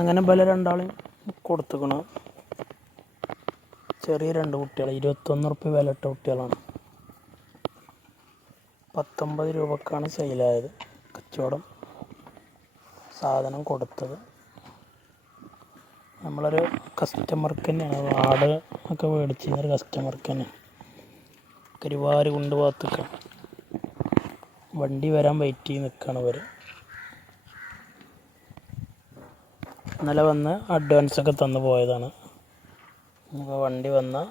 അങ്ങനെ ബല രണ്ടാളും കൊടുത്തുക്കണം. ചെറിയ 2 കുട്ടികൾ 21 ഉറുപ്പ്യ വിലയിട്ട കുട്ടികളാണ്. 19 രൂപക്കാണ് സെയിലായത്. കച്ചവടം സാധനം കൊടുത്തത് നമ്മളൊരു കസ്റ്റമർക്ക് തന്നെയാണ്. ആട് ഒക്കെ മേടിച്ചിരുന്നൊരു കസ്റ്റമർക്ക് തന്നെ. കരുവാര് കൊണ്ട് ഭാഗത്തേക്കാണ് വണ്ടി വരാൻ വെയിറ്റ് ചെയ്ത് നിൽക്കുകയാണ് ഇവർ. ഇന്നലെ വന്ന് അഡ്വാൻസൊക്കെ തന്നു പോയതാണ്. ഇപ്പോൾ വണ്ടി വന്നാൽ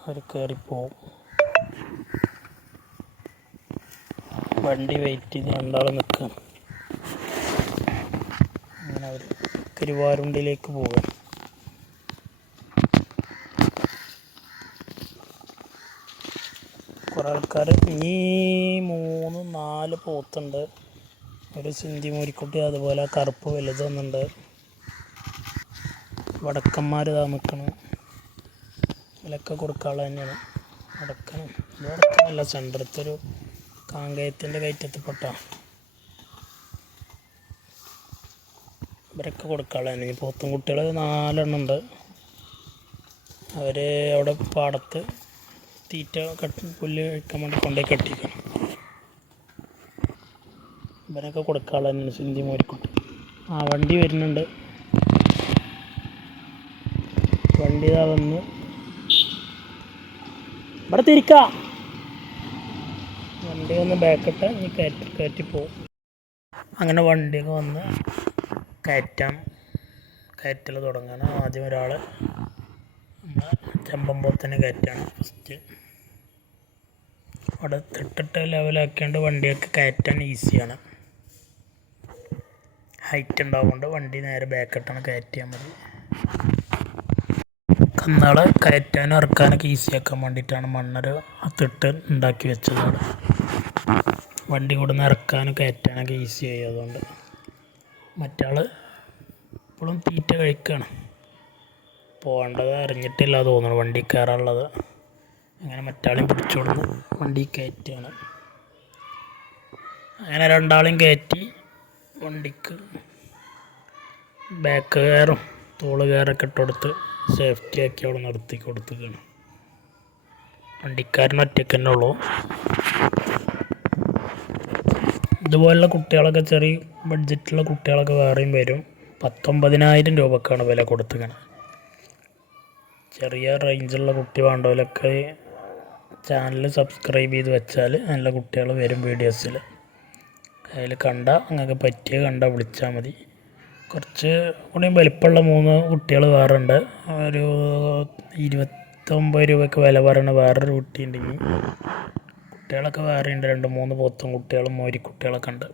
അവർ കയറിപ്പോവും. വണ്ടി വെയിറ്റ് ചെയ്ത് രണ്ടാളും നിൽക്കുകയാണ്. അങ്ങനെ അവർ കരുവാരുണ്ടിലേക്ക് പോകും. കുറേ ആൾക്കാർ ഇനി 3-4 പോത്തുണ്ട്. ഒരു സിന്ധി മൂരിക്കുട്ടി, അതുപോലെ കറുപ്പ് വലുതൊന്നുണ്ട്. വടക്കന്മാർ ഇതാ നിൽക്കണം. വിലക്കെ കൊടുക്കാനുള്ള തന്നെയാണ്. വടക്കനല്ല, സെൻറ്ററത്തൊരു കാങ്കയത്തിൻ്റെ കയറ്റത്തിൽപ്പെട്ട ഇവരൊക്കെ കൊടുക്കാനുള്ള തന്നെ. പോത്തും കുട്ടികൾ 4 എണ്ണം ഉണ്ട്. അവർ അവിടെ പാടത്ത് തീറ്റ പുല്ല് കഴിക്കാൻ വേണ്ടി കൊണ്ടുപോയി കെട്ടിക്കണം. ഇവരൊക്കെ കൊടുക്കാനുള്ള തന്നെയാണ് സിന്ധി മൂരിക്കുട്ടി. വണ്ടി വരുന്നുണ്ട്. വണ്ടി ഇതാ വന്ന് ഇവിടെ തിരിക്കാം. വണ്ടി വന്ന് ബാക്കിട്ട് ഇനി കയറ്റി പോകും. അങ്ങനെ വണ്ടിയൊക്കെ വന്ന് കയറ്റൽ തുടങ്ങാണ്. ആദ്യം ഒരാൾ ചെമ്പമ്പോത്തന്നെ കയറ്റാണ് ഫസ്റ്റ്. അവിടെ തിട്ടിട്ട് ലെവലാക്കിയാണ്ട് വണ്ടിയൊക്കെ കയറ്റാൻ ഈസിയാണ്. ഹൈറ്റ് ഉണ്ടാവുകൊണ്ട് വണ്ടി നേരെ ബാക്കിട്ടാണ് കയറ്റിയാൽ മതി. കന്നാളെ കയറ്റാനും ഇറക്കാനൊക്കെ ഈസിയാക്കാൻ വേണ്ടിയിട്ടാണ് മണ്ണൊരു തിട്ട് ഉണ്ടാക്കി വെച്ചതാണ്. വണ്ടി കൊടുന്ന് ഇറക്കാനും കയറ്റാനൊക്കെ ഈസിയായി. അതുകൊണ്ട് മറ്റാൾ ഇപ്പോഴും തീറ്റ കഴിക്കുകയാണ്. പോകേണ്ടത് അറിഞ്ഞിട്ടില്ല തോന്നുന്നു വണ്ടി കയറാനുള്ളത്. അങ്ങനെ മറ്റാളെയും പിടിച്ചുകൊടുന്ന് വണ്ടി കയറ്റുകയാണ്. അങ്ങനെ രണ്ടാളെയും കയറ്റി വണ്ടിക്ക് ബാക്ക് കയറും തോള് കയറൊക്കെ ഇട്ടുകൊടുത്ത് സേഫ്റ്റി ആക്കി അവിടെ നിർത്തി കൊടുത്തുകയാണ്. വണ്ടിക്കാരൻ ഒറ്റയ്ക്ക് തന്നെ ഉള്ളൂ. ഇതുപോലുള്ള കുട്ടികളൊക്കെ ചെറിയ ബഡ്ജറ്റുള്ള കുട്ടികളൊക്കെ വേറെയും വരും. 19,000 രൂപക്കാണ് വില കൊടുത്തുകയാണ്. ചെറിയ റേഞ്ചുള്ള കുട്ടി വേണ്ടവരൊക്കെ ചാനൽ സബ്സ്ക്രൈബ് ചെയ്ത് വെച്ചാൽ നല്ല കുട്ടികൾ വരും വീഡിയോസിൽ. അതിൽ നിങ്ങൾക്ക് പറ്റിയ വിളിച്ചാൽ മതി. കുറച്ച് കൂടി വലിപ്പമുള്ള 3 കുട്ടികൾ വേറെ ഉണ്ട്. ഒരു 29 രൂപയ്ക്ക് വില പറയുന്ന വേറൊരു കുട്ടി ഉണ്ടെങ്കിൽ കുട്ടികളൊക്കെ വേറെ ഉണ്ട്. 2-3 പോത്തും കുട്ടികളും മോരിക്കുട്ടികളൊക്കെ ഉണ്ട്.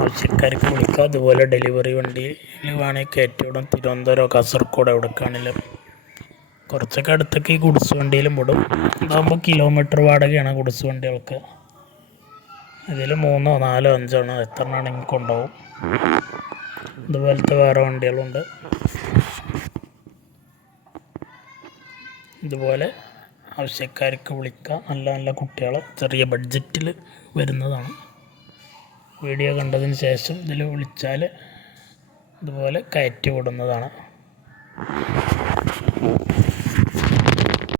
ആവശ്യക്കാർക്ക് വിളിക്കുക. അതുപോലെ ഡെലിവറി വണ്ടിയിൽ വേണമെങ്കിൽ കയറ്റിവിടും. തിരുവനന്തപുരം, കാസർഗോഡ് എവിടേക്കാണെങ്കിലും. കുറച്ചൊക്കെ അടുത്തൊക്കെ ഈ ഗുഡ്സ് വണ്ടിയിലും വിടും. ഇതാകുമ്പോൾ കിലോമീറ്റർ വാടകയാണ് ഗുഡ്സ് വണ്ടികൾക്ക്. ഇതിൽ 3, 4, 5 എത്ര ആണെങ്കിൽ കൊണ്ടുപോകും. ഇതുപോലത്തെ വേറെ വണ്ടികളുണ്ട്. ഇതുപോലെ ആവശ്യക്കാർക്ക് വിളിക്കാം. നല്ല നല്ല കുട്ടികൾ ചെറിയ ബഡ്ജറ്റിൽ വരുന്നതാണ്. വീഡിയോ കണ്ടതിന് ശേഷം ഇതിൽ വിളിച്ചാൽ ഇതുപോലെ കയറ്റി വിടുന്നതാണ്.